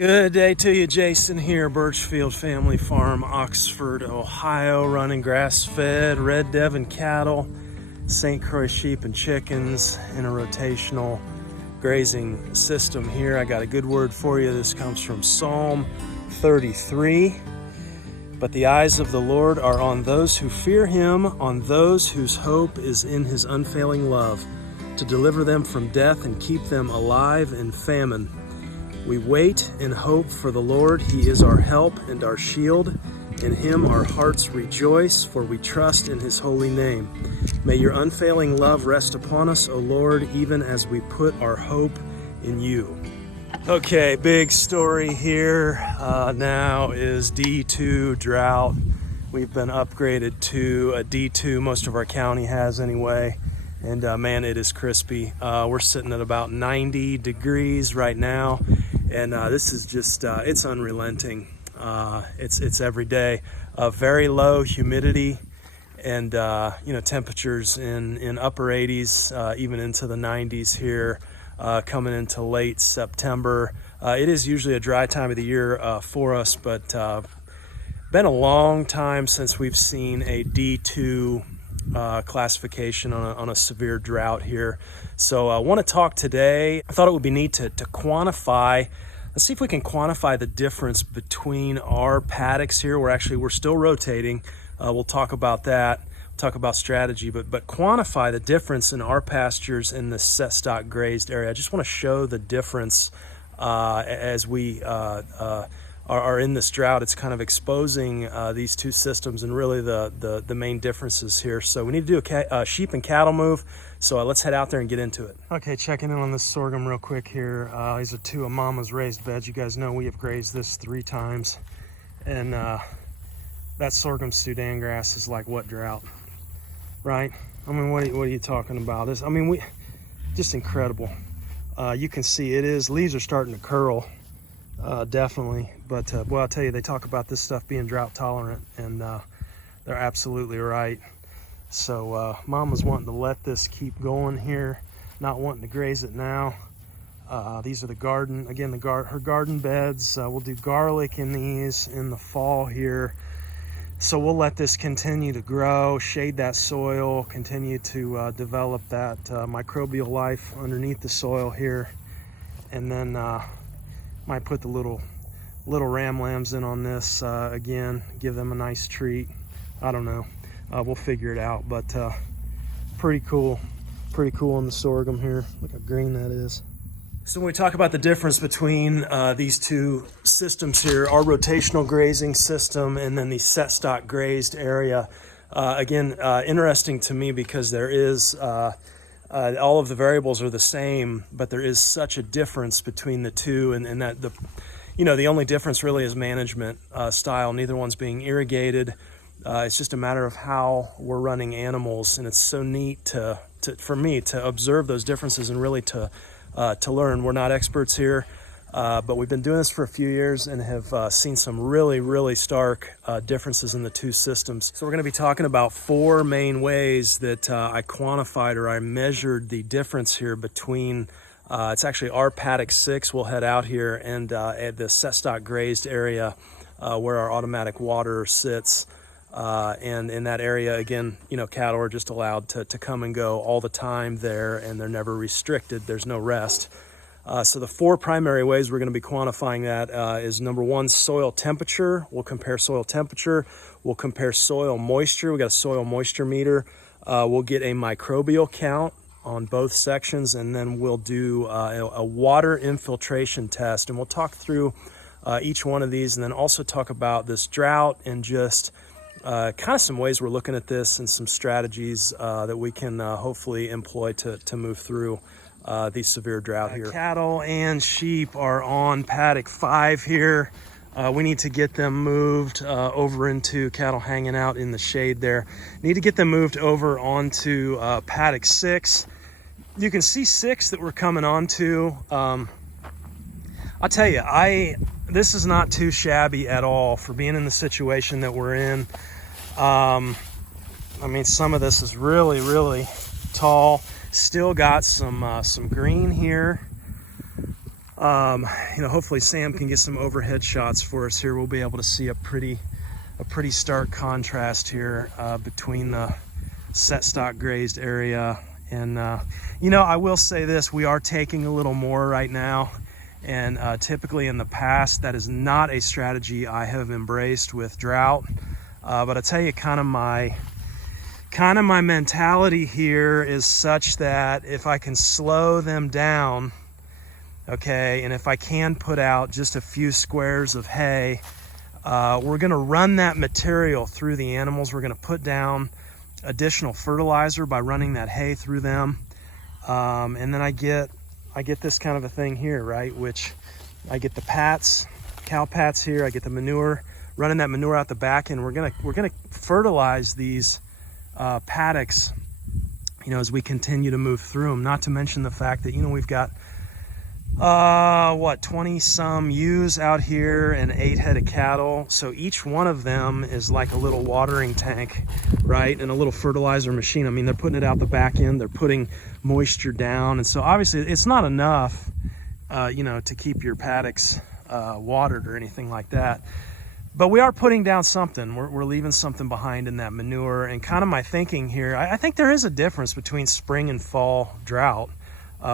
Good day to you, Jason here, Birchfield Family Farm, Oxford, Ohio, running grass-fed Red Devon cattle, St Croix sheep and chickens in a rotational grazing system here. I got a good word for you. This comes from Psalm 33. But the eyes of the Lord are on those who fear him, on those whose hope is in his unfailing love, to deliver them from death and keep them alive in famine. We wait and hope for the Lord. He is our help and our shield. In him our hearts rejoice, for we trust in his holy name. May your unfailing love rest upon us, O Lord, even as we put our hope in you. Okay, big story here now is D2 Drought. We've been upgraded to a D2, most of our county has anyway. And man, it is crispy. We're sitting at about 90 degrees right now. And this is just, it's unrelenting. It's every day. Very low humidity and, temperatures in upper 80s, even into the 90s here, coming into late September. It is usually a dry time of the year for us, but been a long time since we've seen a D2 classification on a severe drought here. So I want to talk today. I thought it would be neat to quantify. Let's see if we can quantify the difference between our paddocks here. We're still rotating. We'll talk about that. We'll talk about strategy, but quantify the difference in our pastures in the set stock grazed area. I just want to show the difference as we are in this drought. It's kind of exposing these two systems and really the main differences here. So we need to do a sheep and cattle move. So let's head out there and get into it. Okay, checking in on this sorghum real quick here. These are two of Mama's raised beds. You guys know we have grazed this 3 times. And that sorghum Sudan grass is like what drought, right? I mean, what are you talking about? Just incredible. You can see leaves are starting to curl. Definitely, but well, I'll tell you, they talk about this stuff being drought tolerant, and they're absolutely right. So Mama's wanting to let this keep going here, not wanting to graze it now. These are the garden, again, her garden beds. We'll do garlic in these in the fall here. So we'll let this continue to grow, shade that soil, continue to develop that microbial life underneath the soil here, and then might put the little ram lambs in on this again, give them a nice treat. I don't know, we'll figure it out, but pretty cool on the sorghum here. Look how green that is. So when we talk about the difference between these two systems here, our rotational grazing system and then the set stock grazed area, again, interesting to me because there is all of the variables are the same, but there is such a difference between the two, and that the only difference really is management style. Neither one's being irrigated. It's just a matter of how we're running animals, and it's so neat for me to observe those differences and really to learn. We're not experts here, but we've been doing this for a few years and have seen some really stark differences in the two systems. So we're going to be talking about 4 main ways that I quantified or I measured the difference here between it's actually our paddock 6. We'll head out here and at the set stock grazed area where our automatic water sits. And in that area, again, cattle are just allowed to come and go all the time there, and they're never restricted. There's no rest. So the 4 primary ways we're going to be quantifying that is number 1, soil temperature. We'll compare soil temperature. We'll compare soil moisture. We got a soil moisture meter. We'll get a microbial count on both sections, and then we'll do a water infiltration test. And we'll talk through each one of these, and then also talk about this drought and just kind of some ways we're looking at this and some strategies that we can hopefully employ to move through the severe drought here. Cattle and sheep are on paddock 5 here. We need to get them moved over into cattle hanging out in the shade there. Need to get them moved over onto paddock 6. You can see 6 that we're coming onto. I'll tell you, this is not too shabby at all for being in the situation that we're in. Some of this is really tall. Still got some green here. You know, hopefully Sam can get some overhead shots for us here. We'll be able to see a pretty stark contrast here between the set stock grazed area. And you know, I will say this, we are taking a little more right now, and typically in the past that is not a strategy I have embraced with drought, but I tell you, kind of my mentality here is such that if I can slow them down, okay, and if I can put out just a few squares of hay, we're going to run that material through the animals. We're going to put down additional fertilizer by running that hay through them, and then I get this kind of a thing here, right, which I get the pats, cow pats here, I get the manure, running that manure out the back, and we're gonna fertilize these paddocks, you know, as we continue to move through them. Not to mention the fact that, you know, we've got 20 some ewes out here and 8 head of cattle, so each one of them is like a little watering tank, right, and a little fertilizer machine. I mean, they're putting it out the back end, they're putting moisture down, and so obviously it's not enough you know, to keep your paddocks watered or anything like that, but we are putting down something. We're leaving something behind in that manure. And kind of my thinking here, I think there is a difference between spring and fall drought.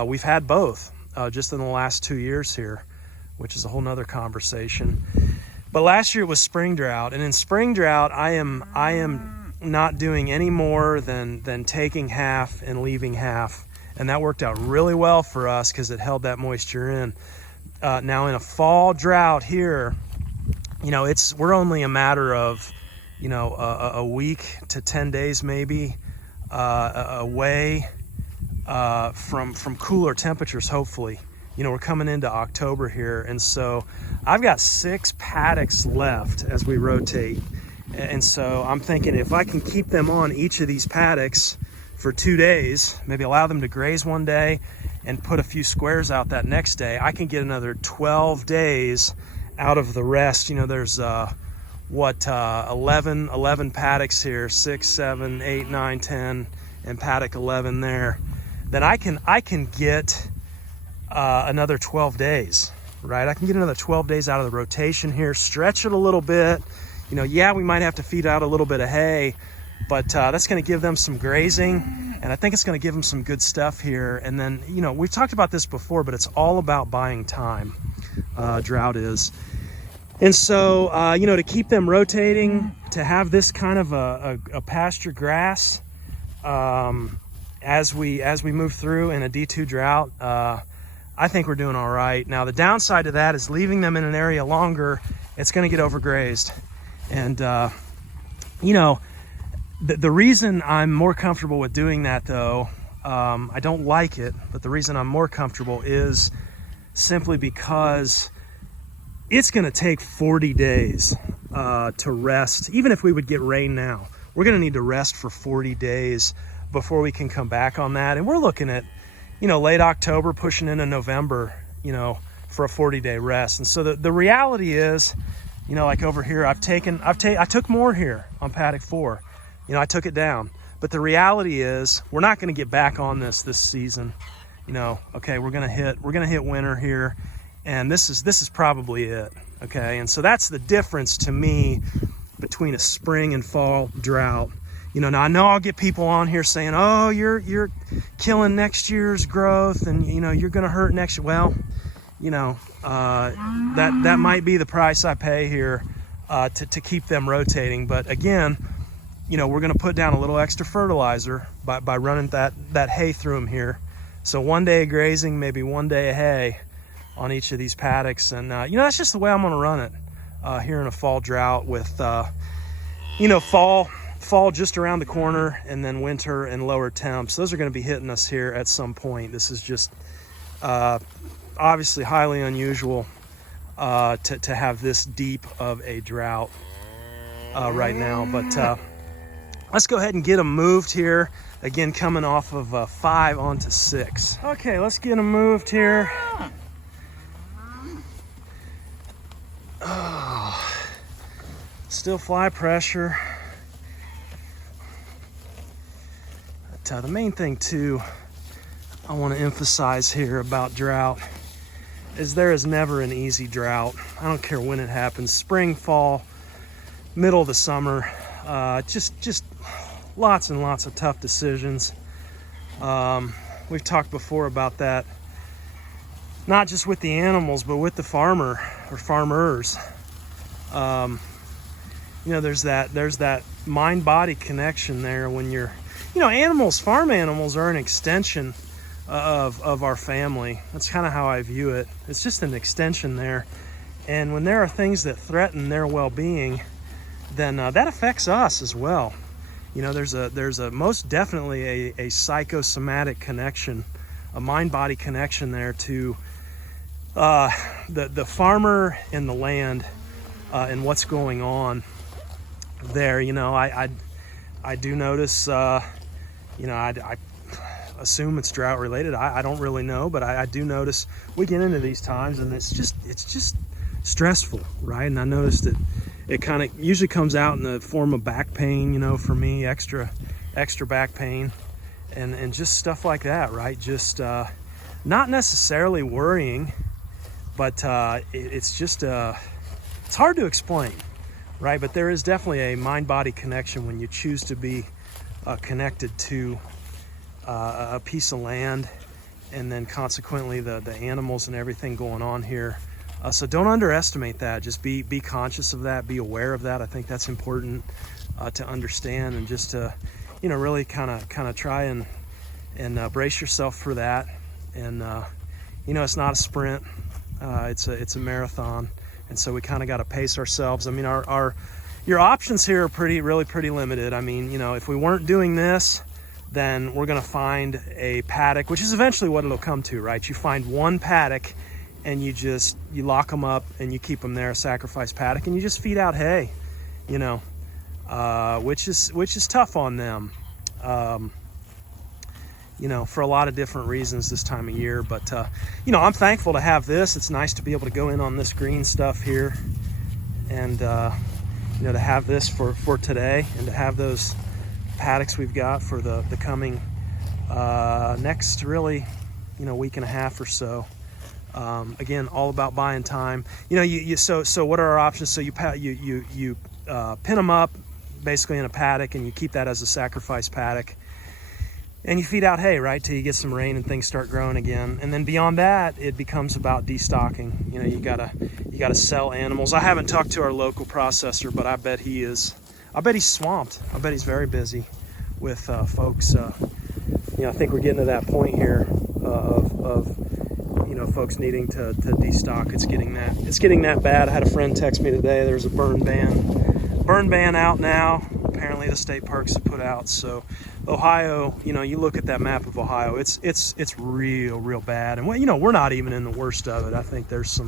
We've had both just in the last 2 years here, which is a whole nother conversation. But last year it was spring drought, and in spring drought I am not doing any more than taking half and leaving half, and that worked out really well for us because it held that moisture in. Now in a fall drought here, you know, we're only a matter of, you know, a week to 10 days maybe away from cooler temperatures, hopefully. You know, we're coming into October here, and so I've got 6 paddocks left as we rotate, and so I'm thinking if I can keep them on each of these paddocks for 2 days, maybe allow them to graze one day and put a few squares out that next day, I can get another 12 days out of the rest. You know, there's 11 paddocks here, 6, 7, 8, 9, 10, and paddock 11 there. Then I can get another 12 days, right? I can get another 12 days out of the rotation here, stretch it a little bit. You know, yeah, we might have to feed out a little bit of hay, but that's going to give them some grazing, and I think it's going to give them some good stuff here. And then, you know, we've talked about this before, but it's all about buying time. Drought is. And so, you know, to keep them rotating, to have this kind of a pasture grass as we move through in a D2 drought, I think we're doing all right. Now, the downside to that is leaving them in an area longer, it's going to get overgrazed. And, you know, the reason I'm more comfortable with doing that, though, I don't like it, but the reason I'm more comfortable is simply because it's going to take 40 days to rest. Even if we would get rain now, we're going to need to rest for 40 days before we can come back on that. And we're looking at, you know, late October pushing into November, you know, for a 40-day rest. And so the reality is, you know, like over here, I took more here on paddock 4. You know, I took it down. But the reality is we're not going to get back on this season. You know, okay, we're going to hit winter here, and this is probably it. Okay? And so that's the difference to me between a spring and fall drought. You know, now I know I'll get people on here saying, "Oh, you're killing next year's growth, and you know you're going to hurt next year." Well, you know, that might be the price I pay here to keep them rotating. But again, you know, we're going to put down a little extra fertilizer by running that hay through them here. So 1 day of grazing, maybe 1 day of hay on each of these paddocks, and you know, that's just the way I'm going to run it here in a fall drought with you know, fall just around the corner, and then winter and lower temps. Those are going to be hitting us here at some point. This is just obviously highly unusual to have this deep of a drought right now. But let's go ahead and get them moved here. Again, coming off of 5 onto 6. Okay, let's get them moved here. Oh, still fly pressure. But the main thing too I want to emphasize here about drought is there is never an easy drought. I don't care when it happens, spring, fall, middle of the summer. Just lots and lots of tough decisions. We've talked before about that, not just with the animals, but with the farmer or farmers. You know, there's that mind-body connection there when you're, you know, animals, farm animals are an extension of our family. That's kind of how I view it. It's just an extension there. And when there are things that threaten their well-being, then that affects us as well. You know, there's a most definitely a psychosomatic connection, a mind-body connection there to the farmer and the land and what's going on there. You know, I do notice, you know, I assume it's drought related. I don't really know, but I do notice we get into these times and it's just stressful, right? And I noticed that it kind of usually comes out in the form of back pain, you know, for me, extra back pain and just stuff like that, right? Just not necessarily worrying, but it's just it's hard to explain, right? But there is definitely a mind-body connection when you choose to be connected to a piece of land, and then consequently the animals and everything going on here. So don't underestimate that. Just be conscious of that, be aware of that. I think that's important to understand, and just to, you know, really kind of try and brace yourself for that. And you know, it's not a sprint, it's a marathon, and so we kind of got to pace ourselves. I mean, your options here are really pretty limited. I mean, you know, if we weren't doing this, then we're going to find a paddock, which is eventually what it'll come to, right? You find one paddock and you lock them up and you keep them there, a sacrifice paddock, and you just feed out hay, you know, which is tough on them, you know, for a lot of different reasons this time of year. But, you know, I'm thankful to have this. It's nice to be able to go in on this green stuff here and, you know, to have this for today, and to have those paddocks we've got for the coming next really, you know, week and a half or so. Again, all about buying time. You know, so what are our options? So you pin them up basically in a paddock, and you keep that as a sacrifice paddock, and you feed out hay, right, till you get some rain and things start growing again. And then beyond that, it becomes about destocking. You know, you gotta sell animals. I haven't talked to our local processor, but I bet he's swamped. I bet he's very busy with folks. You know, I think we're getting to that point here of you know, folks needing to destock. It's getting that bad. I had a friend text me today. There's a burn ban out now. Apparently the state parks have put out. So Ohio, you know, you look at that map of Ohio, it's real bad. And, you know, we're not even in the worst of it. I think there's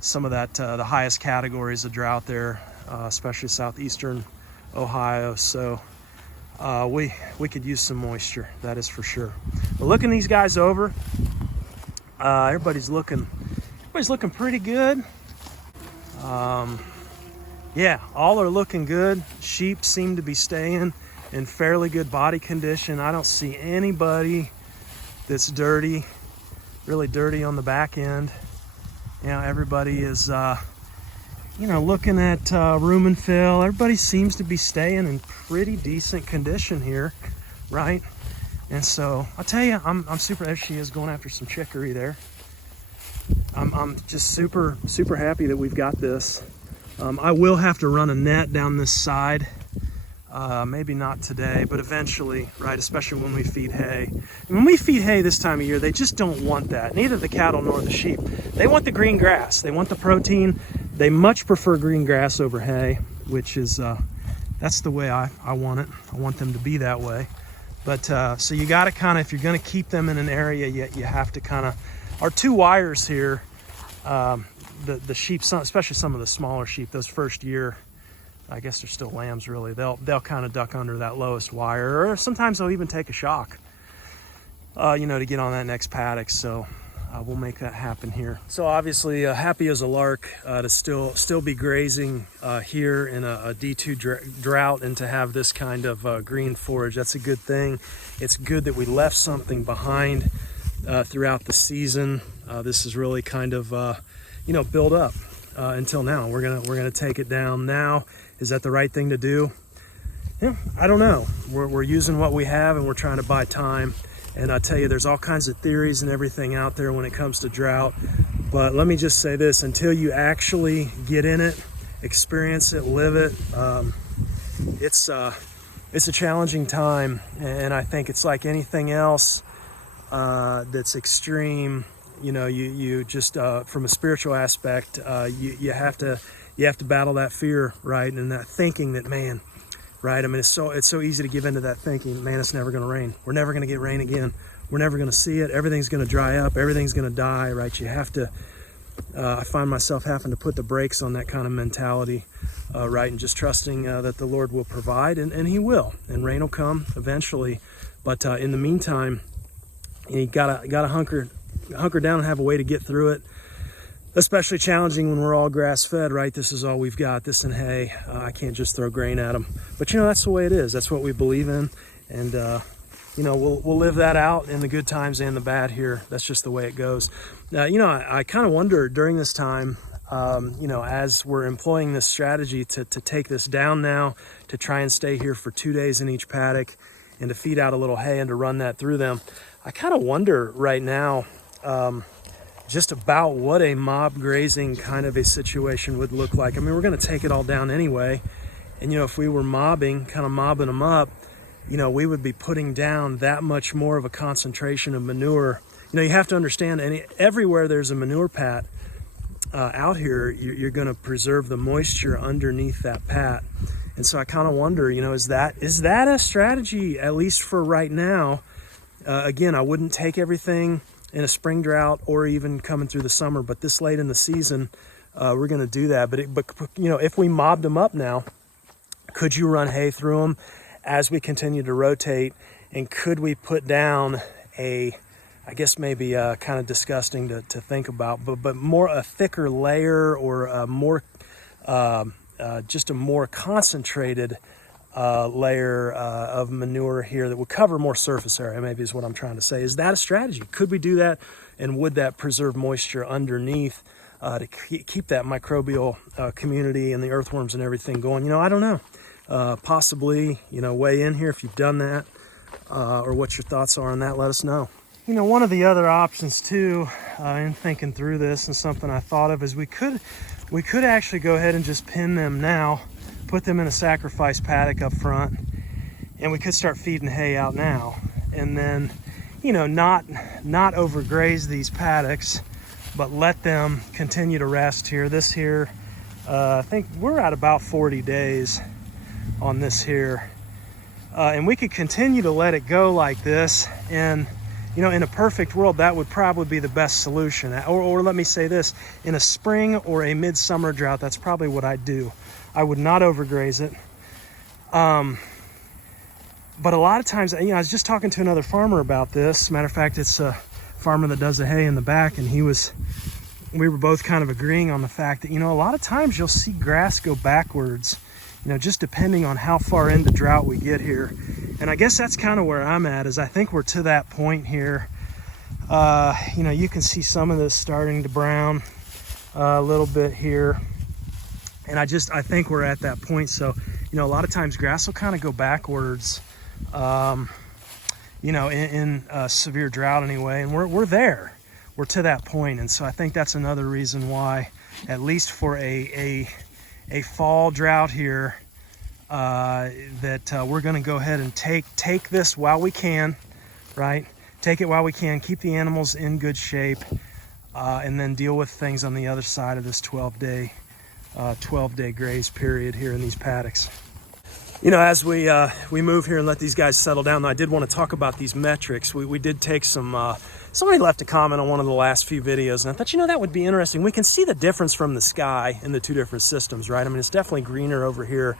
some of that, the highest categories of drought there, especially southeastern Ohio. So we could use some moisture, that is for sure. But looking these guys over, everybody's looking pretty good. Yeah, all are looking good. Sheep seem to be staying in fairly good body condition. I don't see anybody that's dirty, really dirty on the back end. You know, everybody is, you know, looking at room and fill. Everybody seems to be staying in pretty decent condition here, right? And so I'll tell you, I'm super. There she is going after some chicory there. I'm just super happy that we've got this. I will have to run a net down this side. Maybe not today, but eventually, right? Especially when we feed hay. And when we feed hay this time of year, they just don't want that. Neither the cattle nor the sheep. They want the green grass. They want the protein. They much prefer green grass over hay, which is, that's the way I want it. I want them to be that way. But, so you got to kind of, if you're going to keep them in an area, you have to kind of, our two wires here, the sheep, especially some of the smaller sheep, those first year, I guess they're still lambs really, they'll kind of duck under that lowest wire, or sometimes they'll even take a shock, you know, to get on that next paddock. So we'll make that happen here. So obviously happy as a lark to still be grazing here in a D2 drought, and to have this kind of green forage. That's a good thing. It's good that we left something behind throughout the season. This is really kind of, build up until now. We're gonna take it down now. Is that the right thing to do? Yeah, I don't know. We're using what we have, and we're trying to buy time. And I tell you, there's all kinds of theories and everything out there when it comes to drought. But let me just say this, until you actually get in it, experience it, live it, it's a challenging time. And I think it's like anything else that's extreme. You just from a spiritual aspect, you have to battle that fear, right? And that thinking that, man, right? I mean, it's so easy to give into that thinking, man, it's never going to rain. We're never going to get rain again. We're never going to see it. Everything's going to dry up. Everything's going to die, right? You have to, I find myself having to put the brakes on that kind of mentality, right? And just trusting that the Lord will provide, and He will. And rain will come eventually. But in the meantime, you gotta hunker down and have a way to get through it. Especially challenging when we're all grass-fed, right? This is all we've got, this and hay. I can't just throw grain at them. But that's the way it is. That's what we believe in. And, we'll live that out in the good times and the bad here. That's just the way it goes. I kind of wonder during this time, as we're employing this strategy to take this down now, to try and stay here for 2 days in each paddock and to feed out a little hay and to run that through them. I kind of wonder right now, just about what a mob grazing kind of a situation would look like. I mean, we're going to take it all down anyway. And, if we were mobbing them up, we would be putting down that much more of a concentration of manure. You have to understand, everywhere there's a manure pat out here, you're going to preserve the moisture underneath that pat. And so I kind of wonder, is that a strategy, at least for right now? Again, I wouldn't take everything in a spring drought or even coming through the summer, but this late in the season, we're going to do that. But if we mobbed them up now, could you run hay through them as we continue to rotate? And could we put down I guess maybe kind of disgusting to think about, but more a thicker layer, or just a more concentrated layer of manure here that would cover more surface area, maybe is what I'm trying to say. Is that a strategy? Could we do that? And would that preserve moisture underneath to keep that microbial community and the earthworms and everything going? I don't know. Possibly, weigh in here if you've done that, or what your thoughts are on that. Let us know. One of the other options too, in thinking through this, and something I thought of, is we could actually go ahead and just pin them now, put them in a sacrifice paddock up front, and we could start feeding hay out now, and then not overgraze these paddocks, but let them continue to rest here. This here, I think we're at about 40 days on this here, and we could continue to let it go like this. And in a perfect world, that would probably be the best solution. Or let me say this, in a spring or a midsummer drought, that's probably what I'd do. I would not overgraze it. But a lot of times, I was just talking to another farmer about this. Matter of fact, it's a farmer that does the hay in the back, and we were both kind of agreeing on the fact that, a lot of times you'll see grass go backwards, just depending on how far into drought we get here. And I guess that's kind of where I'm at, is I think we're to that point here. You can see some of this starting to brown a little bit here. And I think we're at that point. So, a lot of times grass will kind of go backwards, in severe drought anyway. And we're there. We're to that point. And so I think that's another reason why, at least for a fall drought here, that we're going to go ahead and take this while we can, right? Take it while we can, keep the animals in good shape, and then deal with things on the other side of this 12-day graze period here in these paddocks. As we move here and let these guys settle down, I did want to talk about these metrics. We did take some, somebody left a comment on one of the last few videos, and I thought, that would be interesting. We can see the difference from the sky in the two different systems, right? I mean, it's definitely greener over here,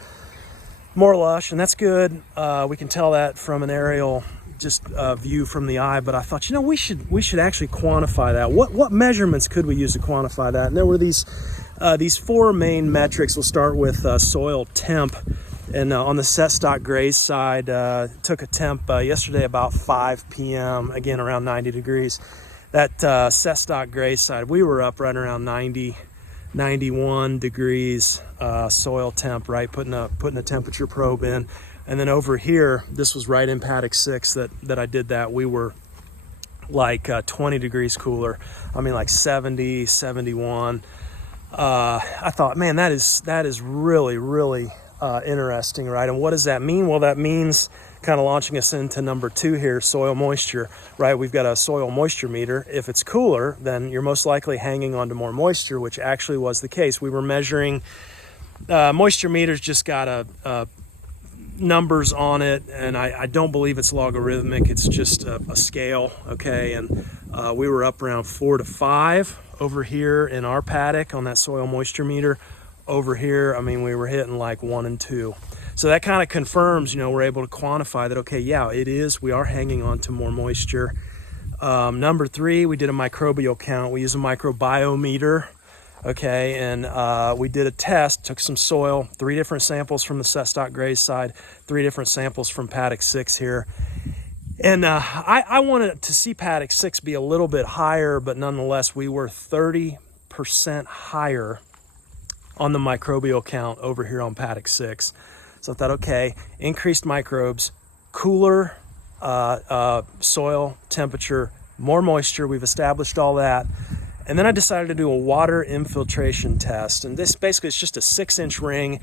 more lush, and that's good. We can tell that from an aerial view from the eye, but I thought, we should actually quantify that. What measurements could we use to quantify that? And there were these four main metrics. We'll start with soil temp. And on the set stock grazed side, took a temp yesterday about 5 p.m., again around 90 degrees. That set stock grazed side, we were up right around 90, 91 degrees soil temp, right? Putting a temperature probe in. And then over here, this was right in paddock 6 that I did that. We were like 20 degrees cooler. I mean, like 70, 71. I thought, man, that is really, really interesting, right? And what does that mean? Well, that means kind of launching us into number 2 here, soil moisture, right? We've got a soil moisture meter. If it's cooler, then you're most likely hanging on to more moisture, which actually was the case. We were measuring, moisture meters just got a numbers on it, and I don't believe it's logarithmic. It's just a scale, okay? And we were up around 4 to 5 over here in our paddock on that soil moisture meter. Over here, I mean, we were hitting like 1 and 2. So that kind of confirms, we're able to quantify that, okay, yeah, we are hanging on to more moisture. Number 3, we did a microbial count. We use a microbiometer, okay, and we did a test, took some soil, 3 different samples from the set stock grazed side, 3 different samples from paddock 6 here. And I wanted to see paddock 6 be a little bit higher, but nonetheless, we were 30% higher on the microbial count over here on paddock 6. So I thought, okay, increased microbes, cooler soil temperature, more moisture. We've established all that. And then I decided to do a water infiltration test. And this basically is just a 6-inch ring.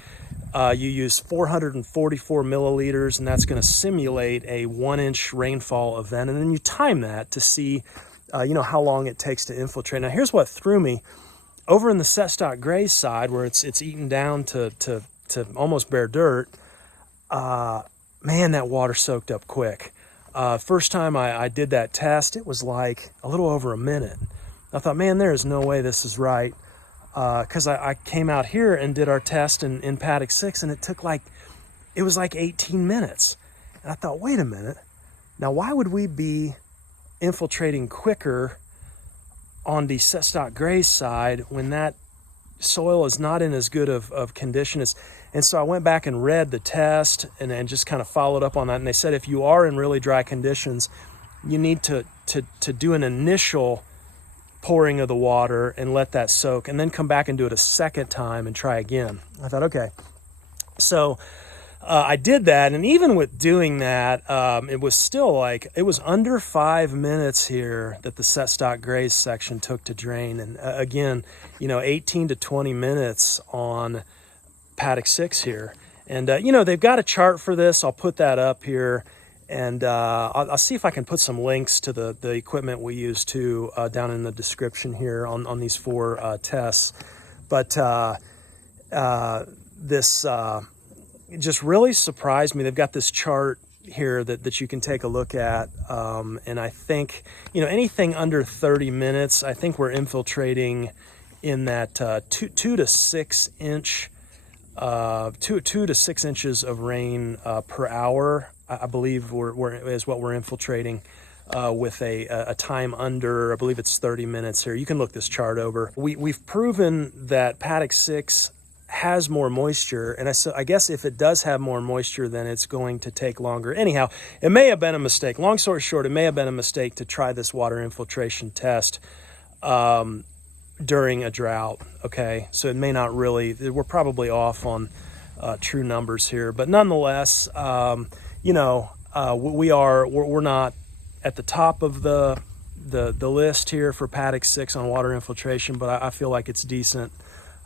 You use 444 milliliters, and that's going to simulate a 1-inch rainfall event. And then you time that to see, how long it takes to infiltrate. Now, here's what threw me. Over in the set stock grazed side, where it's eaten down to almost bare dirt, man, that water soaked up quick. First time I did that test, it was like a little over a minute. I thought, man, there is no way this is right. Because I came out here and did our test in paddock 6, and it was like 18 minutes. And I thought, wait a minute. Now, why would we be infiltrating quicker on the set stock grazed side when that soil is not in as good of condition as? And so I went back and read the test and just kind of followed up on that. And they said if you are in really dry conditions, you need to do an initial pouring of the water and let that soak, and then come back and do it a second time and try again. I thought, okay. So I did that, and even with doing that, it was still it was under 5 minutes here that the set stock grazed section took to drain. And again, 18 to 20 minutes on paddock 6 here. And, they've got a chart for this. I'll put that up here. And I'll see if I can put some links to the equipment we use too down in the description here on these 4 tests. But this just really surprised me. They've got this chart here that you can take a look at. And I think, anything under 30 minutes, I think we're infiltrating in that 2 to 6 inch, 2 to 6 inches of rain per hour. I believe is what we're infiltrating with a time under, I believe it's 30 minutes here. You can look this chart over. We've proven that paddock 6 has more moisture, and I guess if it does have more moisture, then it's going to take longer. Anyhow, it may have been a mistake. Long story short, it may have been a mistake to try this water infiltration test during a drought, okay? So it may not really, we're probably off on true numbers here, but nonetheless, we're not at the top of the list here for paddock 6 on water infiltration, but I feel like it's decent.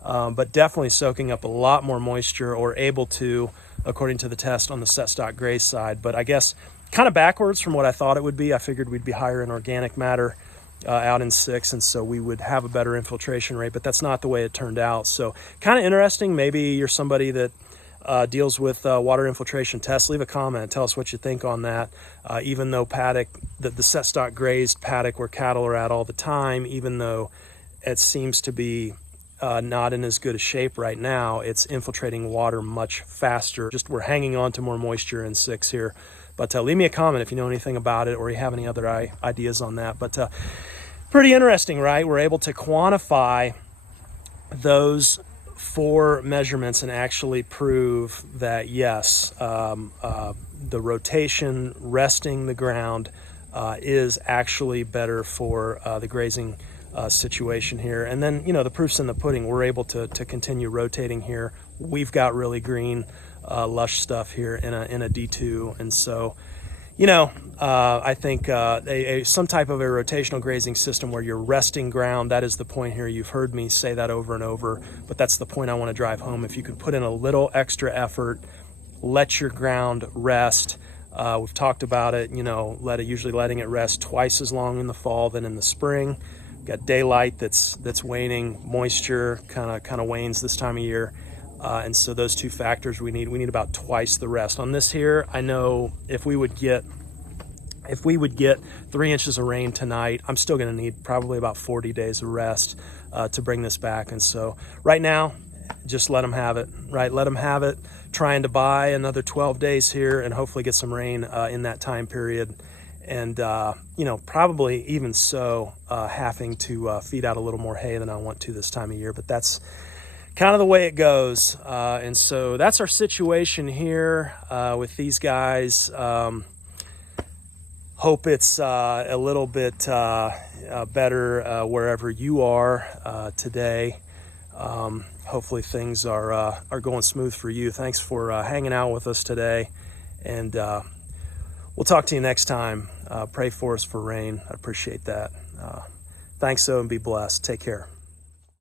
But definitely soaking up a lot more moisture, or able to, according to the test on the set stock grazed side. But I guess kind of backwards from what I thought it would be. I figured we'd be higher in organic matter out in 6, and so we would have a better infiltration rate, but that's not the way it turned out. So kind of interesting. Maybe you're somebody that deals with water infiltration tests. Leave a comment. Tell us what you think on that. Even though paddock, the set stock grazed paddock where cattle are at all the time, even though it seems to be not in as good a shape right now, it's infiltrating water much faster. Just we're hanging on to more moisture in 6 here. But leave me a comment if you know anything about it, or you have any other ideas on that. But pretty interesting, right? We're able to quantify those 4 measurements and actually prove that yes, the rotation, resting the ground, is actually better for the grazing situation here. And then, you know, the proof's in the pudding. We're able to continue rotating here. We've got really green, lush stuff here in a D2, and so, you know, I think some type of a rotational grazing system where you're resting ground, that is the point here. You've heard me say that over and over, but that's the point I want to drive home. If you could put in a little extra effort, let your ground rest. We've talked about it, you know, usually letting it rest twice as long in the fall than in the spring. Got daylight that's waning, moisture kind of wanes this time of year. And so those 2 factors we need about twice the rest. On this here, I know if we would get 3 inches of rain tonight, I'm still going to need probably about 40 days of rest to bring this back. And so right now, just let them have it, right? Let them have it, trying to buy another 12 days here and hopefully get some rain in that time period. And, you know, probably even so, having to feed out a little more hay than I want to this time of year, but that's kind of the way it goes. And so that's our situation here with these guys. Hope it's a little bit better wherever you are today. Hopefully things are going smooth for you. Thanks for hanging out with us today, and we'll talk to you next time. Pray for us for rain. I appreciate that. Thanks, and be blessed. Take care.